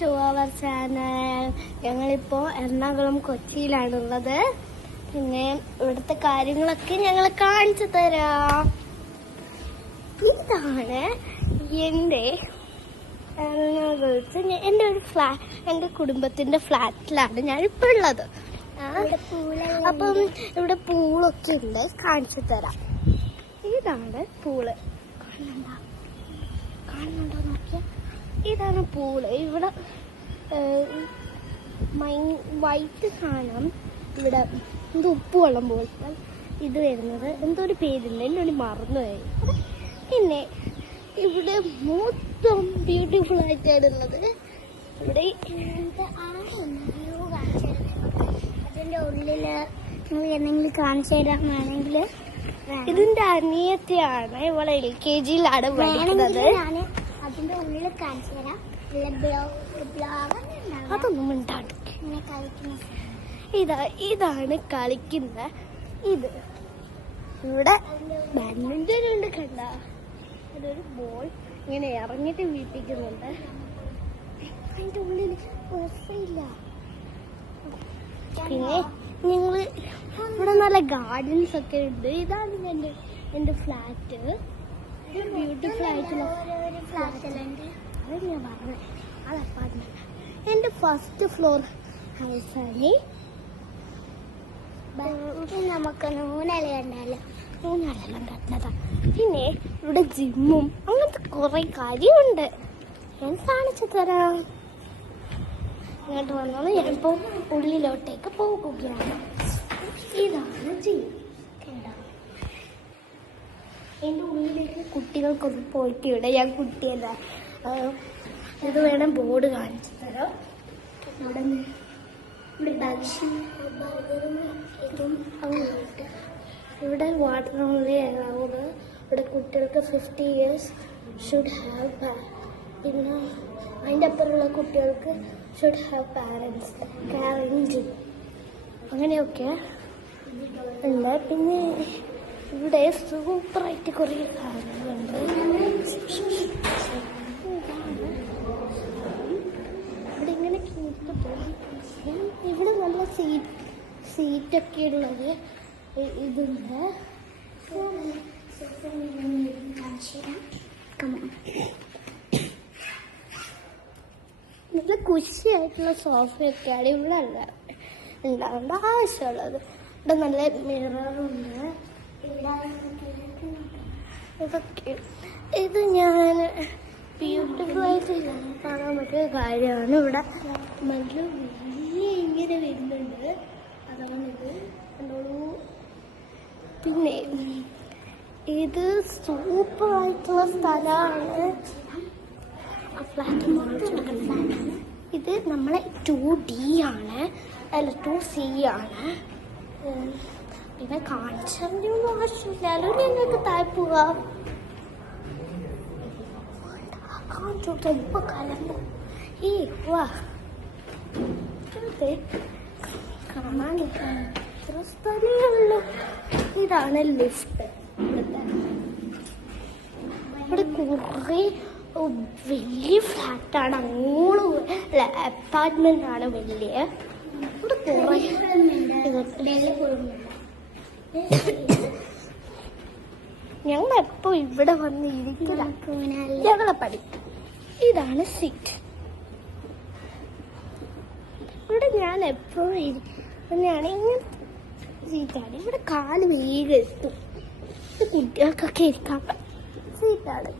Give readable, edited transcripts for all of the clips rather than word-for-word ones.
To our channel. ഞങ്ങളിപ്പോൾ എറണാകുളം കൊച്ചിയിലാണുള്ളത്. പിന്നെ ഇവിടുത്തെ കാര്യങ്ങളൊക്കെ ഞങ്ങൾ കാണിച്ചു തരാം. ഇതാണ് എൻ്റെ എറണാകുളത്ത് എൻ്റെ കുടുംബത്തിൻ്റെ ഫ്ലാറ്റിലാണ് ഞാനിപ്പോൾ ഉള്ളത്. അപ്പം ഇവിടെ പൂളൊക്കെ ഉണ്ട്, കാണിച്ചു തരാം. ഇതാണ് പൂള്, കാണുന്നുണ്ടോ നോക്കിയാൽ ഇതാണ് പൂള്. ഇവിടെ വൈറ്റ് കാണാം. ഇവിടെ എന്തോ ഉപ്പ് വെള്ളം പോലത്തെ ഇത് വരുന്നത്, എന്തോ ഒരു പേരുണ്ട്, എന്നോട് മറന്നുപോയി. പിന്നെ ഇവിടെ മൊത്തം ബ്യൂട്ടിഫുൾ ആയിട്ടാണ് ഉള്ളത്. ഇവിടെ അതിൻ്റെ ഉള്ളില് എന്തെങ്കിലും കാണിച്ചു തരാനാണെങ്കിൽ ഇതിന്റെ അനിയത്തിയാണ്, ഇവളെ LKG പഠിക്കുന്നത്. അതിന്റെ ഉള്ളിൽ കാണിച്ചു തരാം. അതൊന്നും ഇതാണ് കളിക്കുന്ന ഇത്. ഇവിടെ ബാഡ്മിന്റൺ ഉണ്ട്, കണ്ട. അതൊരു ബോൾ ഇങ്ങനെ ഇറങ്ങിട്ട് വീട്ടിക്കുന്നുണ്ട്. അതിന്റെ ഉള്ളിൽ ഇല്ല. പിന്നെ ഞങ്ങള് ഇവിടെ നല്ല ഗാർഡൻസ് ഒക്കെ ഉണ്ട്. ഇതാണ് എൻ്റെ ഫ്ലാറ്റ്. ബ്യൂട്ടിഫുൾ ആയിട്ടുള്ള ഫ്ലാറ്റിലുണ്ട്. അത് ഞാൻ പറഞ്ഞത്, അത് അപ്പാർട്ട്മെന്റ്. എൻ്റെ ഫസ്റ്റ് ഫ്ലോർ ഹൗസാണ്. നമുക്ക് ഊഞ്ഞാലെല്ലാം കണ്ടതാ. പിന്നെ ഇവിടെ ജിമ്മും അങ്ങനത്തെ കുറെ കാര്യമുണ്ട്. ഞാൻ കാണിച്ചു തരാം. ഇങ്ങോട്ട് വന്നാൽ ഞാനിപ്പോൾ ഉള്ളിലോട്ടേക്ക് പോകുകയാണ്. ഇതാണ് ജിം. എൻ്റെ ഉള്ളിലേക്ക് കുട്ടികൾക്കൊന്നും പോയിട്ട് ഇവിടെ ഞാൻ കുട്ടിയല്ല. ഇത് വേണം ബോർഡ് കാണിച്ചു തരാം. ഇവിടെ വാട്ടർ ഓൺലി അലൗഡ്. ഇവിടെ കുട്ടികൾക്ക് 50 years ഷുഡ് ഹാവ്. പിന്നെ അതിൻ്റെ അപ്പുറമുള്ള കുട്ടികൾക്ക് should have parents, caring gym, അങ്ങനെയൊക്കെ ഉണ്ട്. പിന്നെ ഇവിടെ സൂപ്പറായിട്ട് കുറേ കാര്യങ്ങളുണ്ട്. ഇവിടെ ഇങ്ങനെ കേട്ട് പോകും. ഇവിടെ നല്ല സീറ്റൊക്കെ ഉള്ളത് ഇതുണ്ട്. നല്ല കുശിയായിട്ടുള്ള സോഫയൊക്കെയാണ് ഇവിടെ അല്ല ഉണ്ടാവേണ്ട ആവശ്യമുള്ളത്. ഇവിടെ നല്ല മിററുണ്ട്. ഇതൊക്കെ ഇത് ഞാൻ ബ്യൂട്ടിഫുൾ ആയിട്ട് കാണാൻ പറ്റിയ കാര്യമാണ്. ഇവിടെ നല്ല വലിയ ഇങ്ങനെ വരുന്നുണ്ട്, അതാണിത് കണ്ടോളൂ. പിന്നെ ഇത് സൂപ്പറായിട്ടുള്ള സ്ഥലമാണ്. ഇത് നമ്മളെ 2D ആണ്, അല്ല 2C ആണ്. പിന്നെ കാണിച്ചതിൻ്റെ ഒന്നും ആവശ്യമില്ലല്ലോ, ഞങ്ങൾക്ക് താഴെ പോവാം. കാണിച്ചോട്ടെ, ഇപ്പൊ കലമ്പോ ഈ വാ കാണാൻ ഇത്ര സ്ഥലമുള്ളൂ. ഇതാണ് ലിഫ്റ്റ്. ഇവിടെ കുറേ വലിയ ഫ്ലാറ്റാണ്, അങ്ങോട്ട് അപ്പാർട്ട്മെന്റ് ആണ് വലിയ. ഇവിടെ കുറേ ഞങ്ങളെപ്പോ ഇവിടെ വന്ന് ഇരിക്കില്ല, ഞങ്ങളെ പഠിക്കും. ഇതാണ് സീറ്റ്. ഇവിടെ ഞാൻ എപ്പോഴും ഇരിക്കുന്നതാണ്, ഇങ്ങനത്തെ സീറ്റാണ്. ഇവിടെ കാല് വേഗം എത്തും. ഇത് കുട്ടികൾക്കൊക്കെ ഇരിക്കാം സീറ്റാണ്.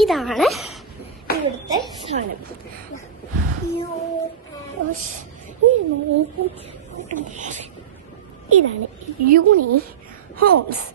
ഇതാണ് ഇവിടുത്തെ സാധനം. ഇതാണ് യൂണി ഹോംസ്.